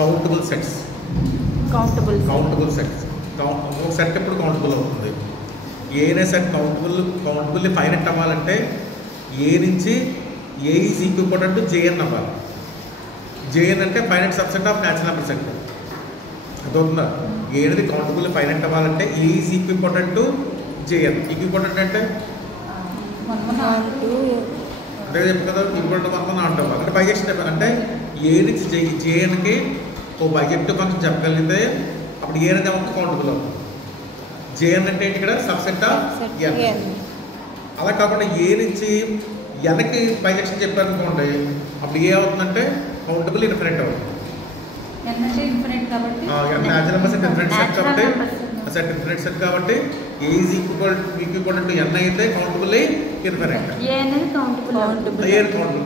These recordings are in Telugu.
Countable sets. Countable sets. ఒక సెట్ ఎప్పుడు కౌంటబుల్ అవుతుంది? ఏనే సెట్ కౌంటబుల్లీ ఫైనెట్ అవ్వాలంటే ఏ నుంచి A is equal to JN అవ్వాలి. జేఎన్ అంటే finite subset of natural number set. అదవుతుందా? ఏది కౌంటబుల్లీ ఫైనెట్ అవ్వాలంటే A is equal to JN. Equal అంటే అంతే చెప్పు కదా, ఈక్వల్ టు 1 నాట్ అవ్వాలి. అంటే బైజెక్షన్ అంటే ఏ నుంచి జేఎన్కి ఓ బైజెక్టివ్ ఫంక్షన్ చెప్పగలిగితే అప్పుడు ఏ అనేది అవుతుంది కౌంటబుల్ అవుతుంది. జేఎన్ అంటే ఇక్కడ సబ్సెట్ ఆఫ్ ఎన్. అలా కాకుండా ఏ నుంచి ఎన్కి బైజెక్షన్ చెప్పారనుకోండి అప్పుడు ఏ అవుతుందంటే కౌంటబుల్ ఇన్ఫినిట్ అవుతుంది. Natural number set infinite set కాబట్టి సెట్ ఇన్ఫినిట్ సెట్ కాబట్టి ఏ ఈజ్ ఈక్వల్ టు ఎన్ అయితే కౌంటబుల్ ఇన్ఫినిట్.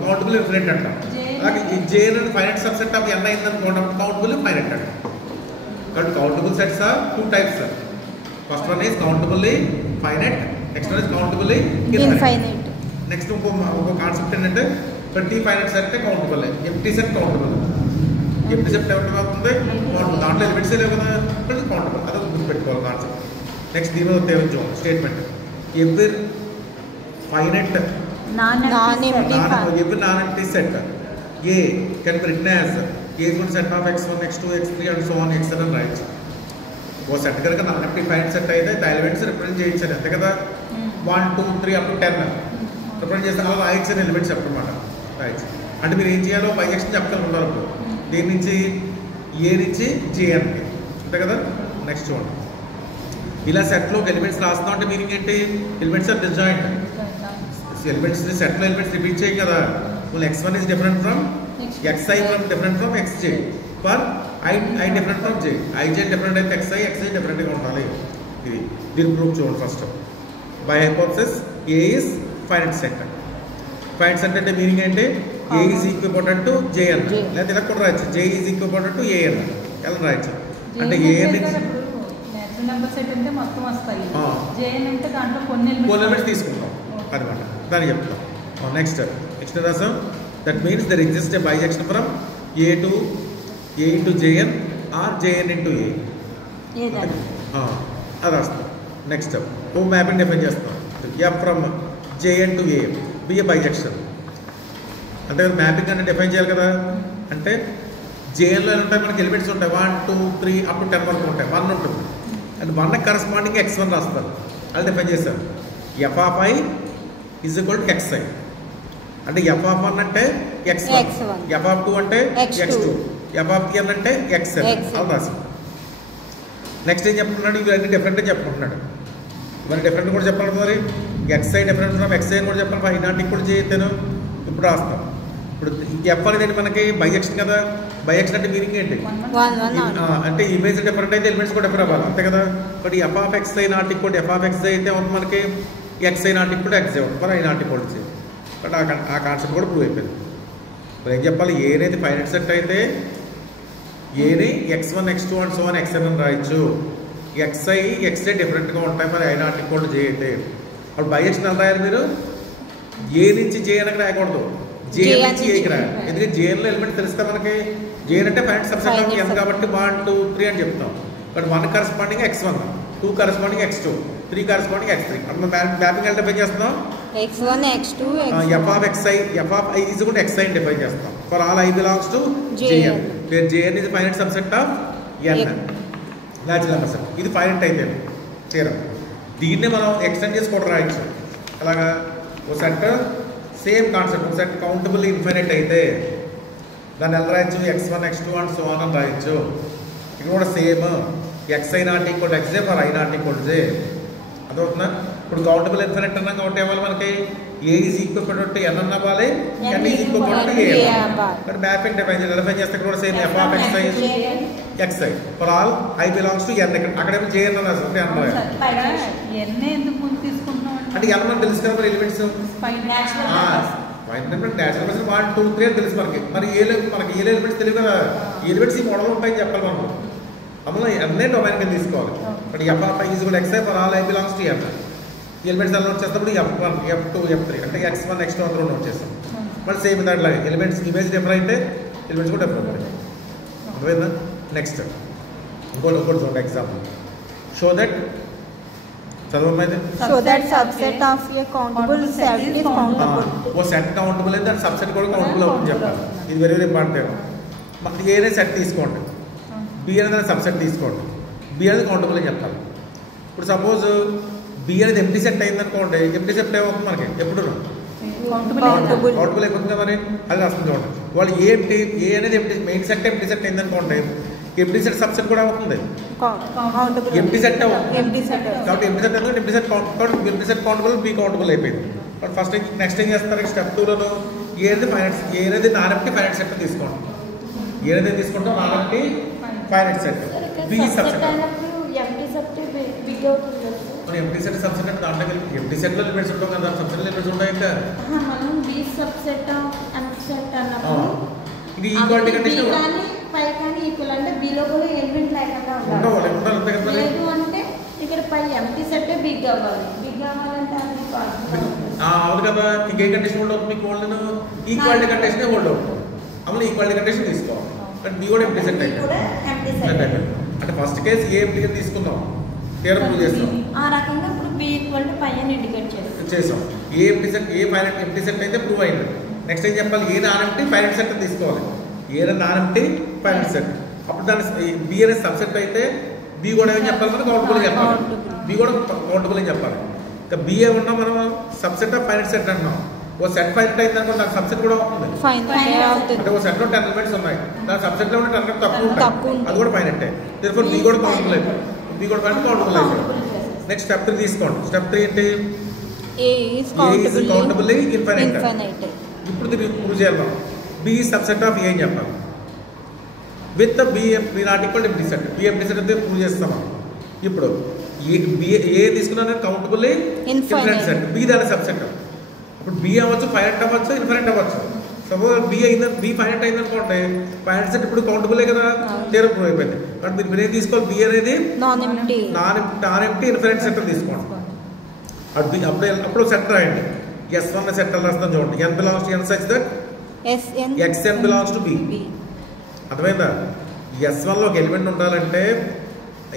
కౌంటబుల్ ఇన్ఫినిట్ అంట. అలాగే ఈ జే అనేది ఫైనైట్ సబ్సెట్ ఆఫ్ ఎన్ అయింది అనుకోండి కౌంటబుల్ ఫైనైట్ అంట. కాబట్టి countable sets are 2 types. First one is countably finite, next one is countably infinite. Next ఇంకో కాన్సెప్ట్ ఏంటంటే ప్రతి ఫైనైట్ సెట్ అంటే countable, empty set countable. Empty set ఎవరి అవుతుంది కౌంటబుల్, దాంట్లో ఎలిమెంట్స్ లేవు కదా కౌంటబుల్. అదే గుర్తుపెట్టుకోవాలి కాన్సెప్ట్. నెక్స్ట్ దీని మీద తేవచ్చు statement every finite every non-empty set A can be written as A is set of x1, x2, x3 and so on etc. right? वो सेट కనుక నాన్ ఎంప్టీ ఫైనైట్ సెట్ అయితే ద ఎలిమెంట్స్ రిప్రజెంట్ చేయొచ్చు అంతే కదా. 1 2 3 అప్ టు 10 రిప్రజెంట్ చేస్తే అలా రాయొచ్చు ఎలిమెంట్స్ చెప్పమాట రాయొచ్చు. అంటే మీరు ఏం చేయాలో బైజెక్షన్ చెప్పగలరు ఉంటారు అప్పుడు దేని నుంచి ఏ నుంచి జేఎన్కి అంతే కదా. నెక్స్ట్ చూడండి ఇలా సెట్లో ఎలిమెంట్స్ రాస్తున్నాం అంటే మీనింగ్ ఏంటి? Elements are disjoint. ఎలిమెంట్స్ సెట్లో ఎలిమెంట్స్ రిపీట్ చేయం కదా. x1 is different from xi different from xj for I different from j. ij different అయితే xi different గా ఉండాలి. ఇది దీని ప్రూఫ్ చూడండి. First by hypothesis a is finite set. finite set అంటే మీనింగ్ ఏంటి? a is equivalent to jn లేదా ఇలా కూడా రాయొచ్చు j is equivalent to an ఎలా రాయొచ్చు అంటే an నుంచి నెంబర్ సెట్ అంటే మొత్తం వస్తాయి. jn అంటే దాంట్లో కొన్ని ఎలిమెంట్స్ తీసుకుంటాం అన్నమాట. దాన్ని చెప్తాం. నెక్స్ట్ రాసాం that means there exist a bijection from A to A into JN or JN into A అది రాస్తాం. నెక్స్ట్ ఓ మ్యాపింగ్ డిఫైన్ చేస్తాం F from JN to A be a bijection అంటే మ్యాపింగ్ అంటే డిఫైన్ చేయాలి కదా. అంటే జేఎన్లో ఉంటాయి మనకి ఎలిమెంట్స్ ఉంటాయి 1 2 3 అప్ టు 10 వరకు ఉంటాయి. 1 ఉంటుంది అండ్ 1 కరస్పాండింగ్ x1 రాస్తారు. అది డిఫైన్ చేశారు. F of I is equal to xi అంటే ఎఫ్ ఆఫ్ 1 అంటే x1, ఎఫ్ ఆఫ్ 2 అంటే x2, ఎఫ్ ఆఫ్ n అంటే xn అలా రాసి. నెక్స్ట్ ఏం చెప్తున్నాడు? ఇవన్నీ డిఫరెంట్గా చెప్పుకుంటున్నాడు. ఇవన్నీ డిఫరెంట్ కూడా చెప్పాలి మరి. xi డిఫరెంట్ ఫ్రమ్ xi అని కూడా చెప్పాలి. ఫైవ్ నాట్ కూడా చేయను ఇప్పుడు రాస్తాం. ఇప్పుడు ఎఫ్ అనేది మనకి బైజెక్షన్ కదా. బైజెక్షన్ అంటే మీనింగ్ ఏంటి? అంటే ఇమేజ్ డిఫరెంట్ అయితే ఎలిమెంట్స్ కూడా డిఫరెంట్ అవ్వాలి అంతే కదా. But F of xi not equal F of xi అయితే మనకి xi నాట్ ఈక్వల్ xi అవుతుంది. మరి I not equal j. But ఆ కాన్సెప్ట్ కూడా ప్రూవ్ అయిపోయింది. మరి ఏం చెప్పాలి? ఏ అనేది ఫైనైట్ సెట్ అయితే ఏని x1 x2 అండ్ సో అని xn అని రాయొచ్చు. xi xj డిఫరెంట్గా ఉంటాయి. మరి ఐ నాట్ ఈక్వల్ j అయితే అప్పుడు బైజెక్షన్ ఎలా రాయాలి మీరు? ఏ నుంచి జే అని రాయకూడదు, జే నుంచి ఏకి రాయాలి. ఎందుకంటే జేఎన్లో ఎలిమెంట్ తెలుస్తా మనకి. జేఎన్ అంటే ఫైనైట్ సబ్సెట్ ఆఫ్ n కాబట్టి 1 2 3 అని చెప్తాం. But 1 corresponding x1, 2 corresponding x2, 3 corresponding x3. అప్పుడు మ్యాపింగ్ ఎలా డిఫైన్ చేస్తున్నాం? x1 x2 f of xi f of i is equal to xi అని డిఫైన్ చేస్తాం. For all i belongs to jn where jn is finite subset of n natural number set. ఇది ఫైనైట్ అయితే థియరం. దీన్నే మనం ఎక్స్టెండ్ చేసి కూడా రాయొచ్చు. అలాగా ఓ సెట్ సేమ్ కాన్సెప్ట్ ఒక సెట్ కౌంటబుల్ ఇన్ఫైనైట్ అయితే దాన్ని ఎలా రాయొచ్చు? x1 x2 and so on అని రాయొచ్చు. ఇది కూడా same xi not equal xj for i not equal j. అదవుతుందా? ఇప్పుడు కౌంటబుల్ ఇన్ఫినిట్ అన్నా కాబట్టి ఏమవాలి మనకి? ఏ ఈజ్ ఈక్వల్ టు n అన్న అవ్వాలి, n is equal to a. మరి మ్యాపింగ్ డిఫైన్ చేస్తే కూడా same F of xi for all i belongs to n. అక్కడేమో jn అని రాస్తుంది అంటే n మనం తెలుసు కదా. మరి ఎలిమెంట్స్ న్యాచురల్ నెంబర్స్ 1 2 3 అని తెలుసు మనకి. మరి మనకి ఏ ఎలిమెంట్స్ తెలియదు కదా. ఈ ఎలిమెంట్స్ ఈ మోడల్ ఉంటాయని చెప్పాలి మనం. అందులో ఎన్నే డొమైన్ కింద తీసుకోవాలి. But F of I is equal xi for all i belongs to n. ఈ ఎలిమెంట్స్ అలా వచ్చేటప్పుడు f1 f2 f3 అంటే x1 x2 అందరూ వచ్చేస్తాం. మళ్ళీ సేమ్ దాంట్లో ఎలిమెంట్స్ ఇమేజ్ డిఫరెంట్ అయితే ఎలిమెంట్స్ కూడా డిఫరెంట్. అర్థమైందా? నెక్స్ట్ ఇంకోటి చూడండి ఎగ్జాంపుల్. షో దట్ చదవమైంది. So that subset of a countable set is countable. ఓ సెట్ కౌంటబుల్ అయితే దాని సబ్సెట్ కూడా కౌంటబుల్ అవుతుంది చెప్పాలి. ఇది వెరీ వెరీ ఇంపార్టెంట్. మనకి ఏ అనేది సెట్ తీసుకోండి, బి అనేది దాని సబ్సెట్ తీసుకోండి, బి అనేది కౌంటబుల్ అని చెప్పాలి. ఇప్పుడు సపోజ్ బి అనేది ఎంటీ సెట్ అయింది అనుకోండి, ఎంటీ సెట్ ఏమవుతుంది మనకి ఎప్పుడు కౌంటబుల్ అయిపోతుంది కదా. మరి అది రాస్తుంది చూడండి. వాళ్ళు ఏ అనేది empty main set empty set అయింది అనుకోండి, ఎంటీ సెట్ సబ్సెట్ కూడా అవుతుంది, ఎంటీ సెట్ అవుతుంది. కాబట్టి ఎంటీ సెట్ ఎందుకంటే ఎంటీ సెట్ కాబట్టి empty set countable, B countable అయిపోయింది. బట్ ఫస్ట్ నెక్స్ట్ ఏం చేస్తారు, స్టెప్ 2లోను ఏదైతే నానెంటీ ఫైనైట్ సెట్ తీసుకోండి, ఏదైతే తీసుకుంటాం నానెంటీ ఫైనైట్ సెట్ బి సబ్సెట్. మన ఎంటీ సెట్ సబ్సెట్ అంటే దాంట్లో ఎంటీ సెట్లో లిమిట్స్ ఉంటాం కదా, దాని సబ్సెట్ లిమిట్స్ ఉంటాయి. ఇంకా ఇది ఈక్వాలిటీ కండిషన్ అవును కదా. ఇంకే కండిషన్ హోల్డ్ అవుతుంది మీకు హోల్డ్ ఈక్వాలిటీ కండిషన్ హోల్డ్ అవుతుంది. అమలు ఈక్వాలిటీ కండిషన్ తీసుకోవాలి. బట్ బి కూడా ఎంటీ సెట్ అయిపోయింది. అంటే ఫస్ట్ కేసు ఏ ఎంటీ తీసుకుందాం, ప్రూవ్ చేస్తాం చేసాం. A empty set A finite empty set అయితే ప్రూవ్ అయింది. నెక్స్ట్ ఏం చెప్పాలి, ఏ నానెంటీ ఫైనైట్ సెట్ తీసుకోవాలి, ఏ నానెంటీ ఫైనైట్ సెట్. అప్పుడు దాని బి అనేది సబ్సెట్ అయితే బి కూడా ఏం చెప్పాలి, మనం కౌంటబుల్ చెప్పాలి, బి కూడా కౌంటబుల్ అని చెప్పాలి. ఇంకా బి ఏమన్నా మనం సబ్సెట్ ఆఫ్ ఫైనైట్ సెట్ అంటున్నాం. ఓ సెట్ ఫైనైట్ అయింది అనుకో దాని సబ్సెట్ కూడా అవుతుంది. అంటే ఓ సెట్ లో 10 ఎలిమెంట్స్ ఉన్నాయి, దాని సబ్సెట్ లో 10 కంటే తక్కువ ఉంటాయి, అది కూడా ఫైనైట్. దేర్ఫోర్ బి కూడా కౌంటబుల్ అయిపోయింది, బి కూడా కౌంటబుల్ అయిపోయింది. నెక్స్ట్ స్టెప్ 3 తీసుకోండి. స్టెప్ 3 ఏంటి, ఏ ఈజ్ కౌంటబుల్లీ ఇన్ఫైనైట్. ఇప్పుడు దీన్ని ప్రూవ్ చేయాలి. బి సబ్సెట్ ఆఫ్ ఏ అని చెప్పాలి. With B not equal empty set, B empty set అయితే ప్రూవ్ చేస్తాం. ఇప్పుడు ఏ తీసుకున్నా కౌంటబుల్లీ ఇన్ఫైనైట్ సెట్, బి దాని సబ్సెట్. ఇప్పుడు బి అవ్వచ్చు, ఫైనైట్ అవ్వచ్చు, ఇన్ఫైనైట్ అవ్వచ్చు. సపోజ్ బి ఫైనైట్ అయింది అనుకోండి, ఫైనైట్ సెట్ ఇప్పుడు కౌంటబులే కదా, తీరం ప్రూవ్ అయిపోయింది. బట్ మీరు ఏం తీసుకోవాలి, బి అనేది నాన్ ఎంటీ ఇన్ఫైనైట్ సెట్ తీసుకోండి. అప్పుడు సెట్ రాయండి. S1 సెట్ రాస్తాం చూడండి. n belongs to n such that xn belongs to b. అర్థమైందా? S1 లో ఒక ఎలిమెంట్ ఉండాలంటే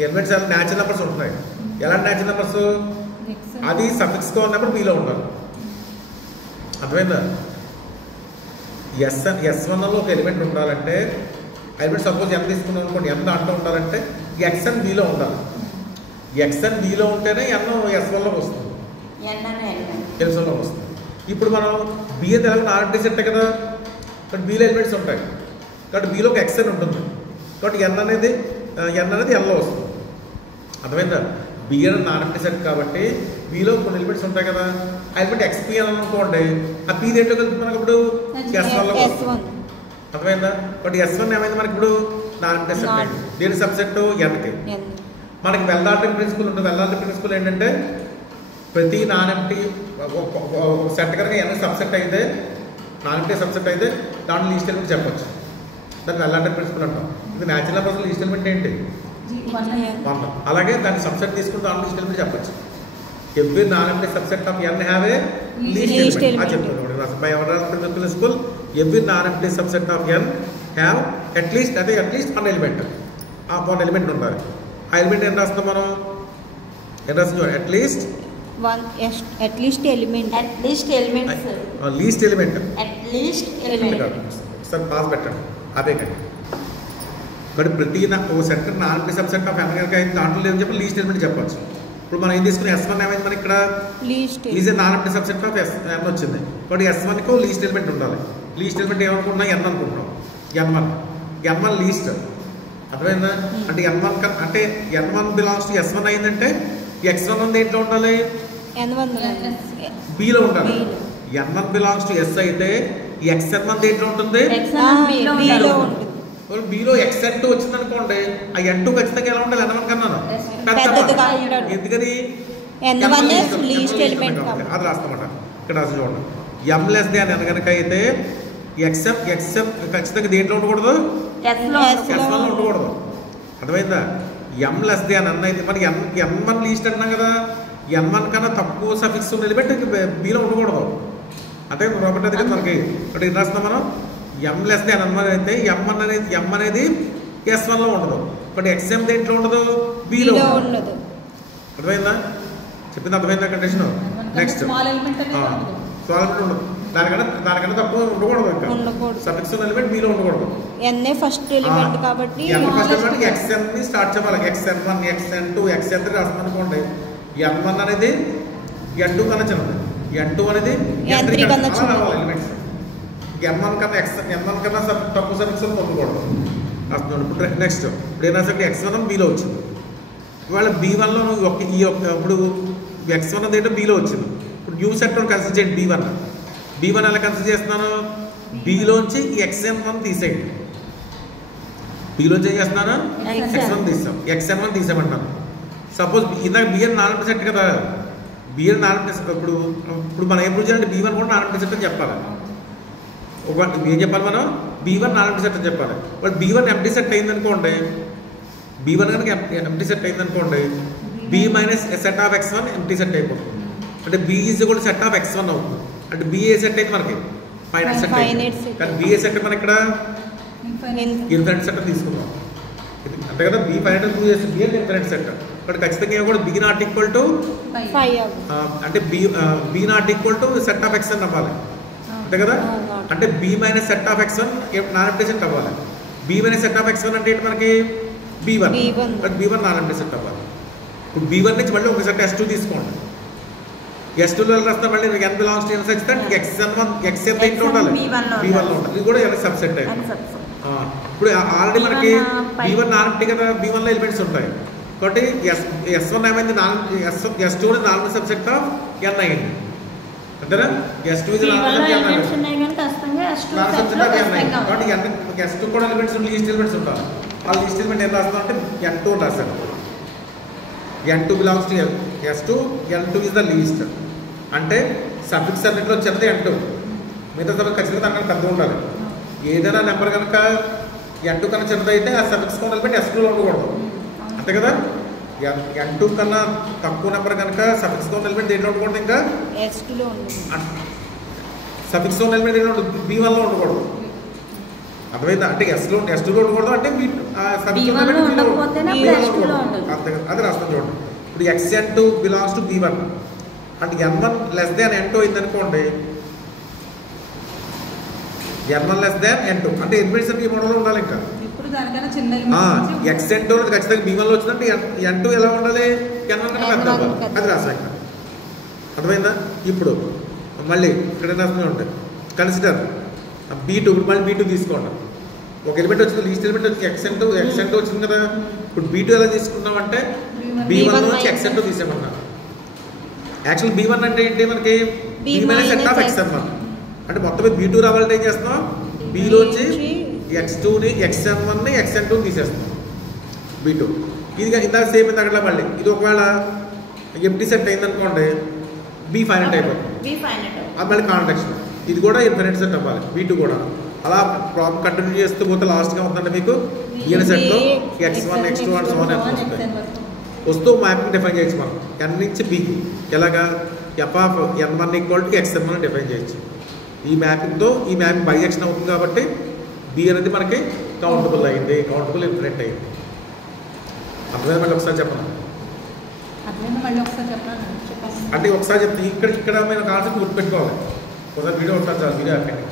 ఎలిమెంట్స్ చాలా న్యాచురల్ నెంబర్స్ ఉంటున్నాయి. ఎలాంటి న్యాచురల్ నెంబర్స్, అది సఫిక్స్ గా ఉన్నప్పుడు b లో ఉండాలి. అర్థమైందా? S1 లో ఒక ఎలిమెంట్ ఉండాలంటే ఎలిమెంట్ సపోజ్ n తీసుకున్నాం అనుకోండి, n దాంట్లో ఉండాలంటే xn b లో ఉండాలి. xn b లో ఉంటేనే n S1 లోకి వస్తుంది, S1 లోకి వస్తుంది. ఇప్పుడు మనం బి అనేది ఎలా నానెంటీ సెట్ కదా, బట్ బిలో ఎలిమెంట్స్ ఉంటాయి కాబట్టి బిలో ఒక xn ఉంటుంది. కాబట్టి n అనేది n లో వస్తుంది. అర్థమైందా? బి అనేది నానెంటీ సెట్ కాబట్టి బిలో కొన్ని ఎలిమెంట్స్ ఉంటాయి కదా, ఆ ఎలిమెంట్ xp అని అనుకోండి, ఆ పి దేంట్లో కలుపుతుంది మనకి ఇప్పుడు S1 లో వస్తుంది. అర్థమైందా? బట్ S1 ఏమైంది మనకి ఇప్పుడు నానెంటీ సెట్ అయింది. దేని సబ్సెట్ nకి. మనకి వెల్లాల్టర్ ప్రిన్సిపల్ ఉంటుంది. వెల్లాల్టర్ ప్రిన్సిపల్ ఏంటంటే ప్రతి నానెంటీ సెట్ కనుక n సబ్సెట్ అయితే, నానెంటీ సబ్సెట్ అయితే దాంట్లో లీస్ట్ ఎలిమెంట్ చెప్పొచ్చు. దాన్ని వెల్లాల్టర్ ప్రిన్సిపల్ అంటాం. ఇది న్యాచురల్ నెంబర్స్ లీస్ట్ ఎలిమెంట్ ఏంటి, 1. అలాగే దాన్ని సబ్సెట్ తీసుకుని దాంట్లో లీస్ట్ ఎలిమెంట్ చెప్పొచ్చు. Every nonempty subset of n have a least element. అది చెప్తున్నాడు by well order principle. Every nonempty subset of n have at least 1 element. ఆ 1 ఎలిమెంట్ ఉండాలి. ఆ ఎలిమెంట్ ఏం రాస్తాం మనం, ఏం రాస్తాం, అట్లీస్ట్ ఎలిమెంట్ సార్ పాస్ పెట్టండి అదే కండి. బట్ ప్రతి ఓ సెట్ నానెంటీ సబ్సెట్ ఆఫ్ n కనుక అయితే దాంట్లో లేదని చెప్పి లీస్ట్ ఎలిమెంట్ చెప్పచ్చు. ఇప్పుడు మనం ఏం తీసుకుని S1 ఏమైంది మనకి ఇక్కడ లీస్ట్ నానెంటీ సబ్సెట్ ఆఫ్ n వచ్చింది. బట్ S1 కు లీస్ట్ ఎలిమెంట్ ఉండాలి. లీస్ట్ ఎలిమెంట్ ఏమనుకుంటున్నాం, n అనుకుంటున్నాం. n1 least. అర్థమైందా? అంటే n1 బిలాంగ్స్ టు S1 అయిందంటే x1 దేంట్లో ఉండాలి, బిలో ఉండాలి. n1 బిలాంగ్స్ టు S అయితే xn1 దేంట్లో ఉంటుంది, బిలో xn2 వచ్చింది అనుకోండి, ఆ n2 ఖచ్చితంగా ఎలా ఉండాలి, n1 కన్నాను. ఎందుకని అది రాస్తామట. ఇక్కడ రాసి చూడండి. m లెస్ దాన్ n కనుక అయితే xm ఖచ్చితంగా దేంట్లో ఉండకూడదు, S1 లో ఉండకూడదు. అర్థమైందా? m లెస్ దాన్ n అయితే మరి n1 లీస్ట్ అన్నాం కదా, n1 కన్నా తక్కువ సఫిక్స్ ఉన్న ఎలిమెంట్ బిలో ఉండకూడదు. అంటే ప్రాపర్టీ అది కదా మనకి. ఇక్కడ ఏం రాస్తాం మనం, m లెస్ దాన్ n1 అయితే m అనేది S1 లో ఉండదు. బట్ XM దేంట్లో ఉండదు, Bలో ఉండదు. అర్థమైందా? చెప్పింది అర్థమైందా కండిషన్? నెక్స్ట్ స్మాల్ ఎలిమెంట్ అనేది స్మాల్ ఎలిమెంట్ ఉండదు. దానికన్నా తక్కువ ఉండకూడదు. ఇంకా సఫిక్స్ ఉన్న ఎలిమెంట్ Bలో ఉండకూడదు. ఎన్ఏ ఫస్ట్ ఎలిమెంట్ కాబట్టి ఫస్ట్ ఎలిమెంట్ XN ని స్టార్ట్ చేయాలి. XN1 XN2 XN3 రాస్తుంది అనుకోండి. N1 అనేది N2 కన్నా చిన్నది, N2 అనేది N3 కన్నా చిన్నది ఎలిమెంట్స్. N1 కన్నా N1 కన్నా తక్కువ సఫిక్స్ పొందకూడదు. ఇప్పుడు నెక్స్ట్ ఇప్పుడు ఏమైనా సరే X1 Bలో వచ్చింది. ఇవాళ B1లో ఇప్పుడు X1 ఏంటో Bలో వచ్చింది. ఇప్పుడు న్యూ సెట్ కన్సిడర్ చేయండి. B1 ఎలా కన్సిడర్ చేస్తున్నాను? Bలోంచి ఈ XN1 తీసేయండి. Bలోంచి ఏం చేస్తున్నాను? X1 తీసాం, XN1 తీసామంటాను. సపోజ్ ఇందాక BN 4 సెట్ కదా, BN 4 సెట్. ఇప్పుడు మనం ఏం ప్రూవ్ చేయాలంటే B1 కూడా 4 సెట్ అని చెప్పాలి. ఏం చెప్పాలి మనం? B1 4 సెట్ అని చెప్పాలి. బట్ B1 ఎంటీ సెట్ అయిందనుకోండి, B1 కనుక ఎంటీ సెట్ అయిందనుకోండి, B minus set of X1 empty set అయిపోతుంది. అంటే B ఈజ్ కూడా సెట్ ఆఫ్ X1 అవుతుంది. అంటే B ఏ సెట్ అయితే మనకి ఫైనైట్ సెట్ అయింది. కానీ B ఏ సెట్ మన ఇక్కడ ఇన్ఫినిట్ సెట్ తీసుకుందాం. అంతే కదా, B ఫైనైట్ ప్రూవ్ చేస్తే B ఇన్ఫినిట్ సెట్. బట్ ఖచ్చితంగా కూడా B నాట్ ఈక్వల్ టు 5 అంటే B not equal to set of X1 అవ్వాలి. అంతే కదా, అంటే B minus set of X1 non empty set అవ్వాలి. B minus set of X1 అంటే ఏంటి మనకి? B1. But B1 non empty set అవ్వాలి. ఇప్పుడు B1 నుంచి మళ్ళీ ఒక సెట్ S2 తీసుకోండి. S2లో రాస్తే మళ్ళీ N belongs to N such that XN1 XN దేంట్లో ఉండాలి? B1లో ఉండాలి. ఇది కూడా N సబ్సెట్ అయింది. ఇప్పుడు ఆల్రెడీ మనకి B1 నాన్ ఎంటీ కదా, B1లో ఎలిమెంట్స్ ఉంటాయి. కాబట్టి S1 ఏమైంది? S2 నాలుగు సబ్సెట్ ఆఫ్ N అయింది. అంతేనా? S2 ఇది కాబట్టి S2 కూడా ఎలిమెంట్స్ లీస్ట్ ఎలిమెంట్స్ ఉంటాయి. ఆ లీస్ట్ ఎలిమెంట్ ఏం రాస్తాం అంటే N2 రాస్తాను. N2 belongs to S2, N2 is the least. అంటే సఫిక్స్ అన్నింటిలో చిన్నది N2, మిగతా సఫిక్స్ ఖచ్చితంగా దానికన్నా పెద్ద ఉండాలి. ఏదైనా నెంబర్ కనుక N2 కన్నా చిన్నది అయితే ఆ సఫిక్స్ కౌంట్ ఎలిమెంట్ S2లో ఉండకూడదు. అంతే కదా, N2 కన్నా తక్కువ నెంబర్ కనుక సఫిక్స్ కౌంట్ ఎలిమెంట్ దేంట్లో ఉండకూడదు, ఇంకా సఫిక్స్ కౌంట్ ఎలిమెంట్ దేంట్లో ఉండదు, B1లో ఉండకూడదు. అర్థమైందా? అంటే S2లో ఉండకూడదు. అంటే అది రాస్తాం చూడండి. ఇప్పుడు XN2 బిలాంగ్స్ టు B1 అంటే N1 లెస్ దాన్ N2 అయిందనుకోండి, N1 లెస్ దాన్ N2 అంటే ఎలిమెంట్స్ అంటే ఈ మోడల్లో ఉండాలి. ఇంకా XN2 అనేది ఖచ్చితంగా B1లో వచ్చిందంటే N2 ఎలా ఉండాలి? N1 కన్నా పెద్ద అవ్వాలి. అది రాసా ఇంకా. అర్థమైందా? ఇప్పుడు మళ్ళీ ఇక్కడ రాస్తూనే ఉంటాయి. Consider B2. మళ్ళీ B2 తీసుకోండి. ఒక ఎలిమెంట్ వచ్చింది, లీస్ట్ ఎలిమెంట్ వచ్చి XN2 వచ్చింది కదా. ఇప్పుడు B2 ఎలా తీసుకున్నామంటే B1 నుంచి XN2 తీసేమన్నా. యాక్చువల్ B1 అంటే ఏంటి మనకి? B minus set of XN1. అంటే మొత్తం మీద B2 రావాలంటే ఏం చేస్తున్నాం? Bలోంచి X2ని XN1ని XN2ని తీసేస్తాం. B2 ఇది ఇందాక సేమ్ ఇందాక మళ్ళీ ఇది ఒకవేళ ఎంటీ సెట్ అయిందనుకోండి, B ఫైనైట్ అయిపోతుంది. అది మళ్ళీ కాంట్రాక్షన్. ఇది కూడా ఇన్ఫినిట్ సెట్ అవ్వాలి. B2 కూడా అలా ప్రాబ్లం కంటిన్యూ చేస్తూ పోతే లాస్ట్గా ఉందంటే మీకు ఈయన సెట్లో X1 X2 and so on వస్తాయి. వస్తూ మ్యాపింగ్ డిఫైన్ చేయొచ్చు మనం N నుంచి Bకి. ఎలాగా? F of N1 equal to XN1 define చేయొచ్చు. ఈ మ్యాపింగ్తో ఈ మ్యాపింగ్ బైజెక్షన్ అవుతుంది కాబట్టి B అనేది మనకి కౌంటబుల్ అయింది, కౌంటబుల్ ఇన్ఫినిట్ అయింది. అర్థమైంది? మళ్ళీ ఒకసారి చెప్పండి. అంటే ఒకసారి చెప్తే ఇక్కడ మీరు కాన్సెప్ట్ గుర్తుపెట్టుకోవాలి. ఒకసారి వీడియో ఒకసారి చాలు, వీడియో అయిపోయింది.